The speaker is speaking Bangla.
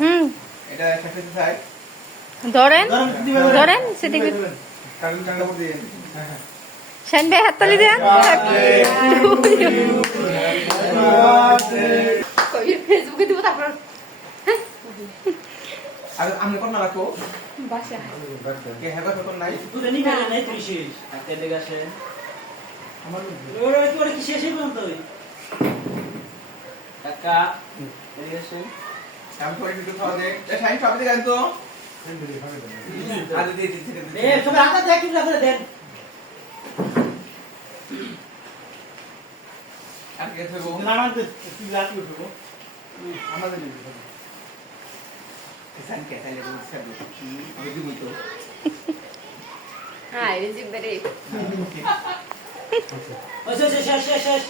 হুম এটা সাথে চাই ধরেন ধরেন সেটি কারণ কান্না করে দিয়ে শাইন ভাই হাততালি দেন ফেসবুকে দিব তারপর আর আমি কোন না রাখো বাসা কে হেবা কোন নাই তুই জানি না নাই তুই শেষ আতে দেখাছে আমার ওরে তোরে কি শেষই বলতো তুই কাকা দেখাছে আমি করে দিতে খাওয়া দে এ সাইন সব দিকে আনতো আরে দিয়ে দিতে এ সব আটা দেখ কি করে দেন আর কে থাকবো না আমাদের তুই লাট করবো আমাদের দিতে সাইন কে তাইলে বলছ আমি দিব তো হ্যাঁ রিজিক বেরে শেষ শেষ শেষ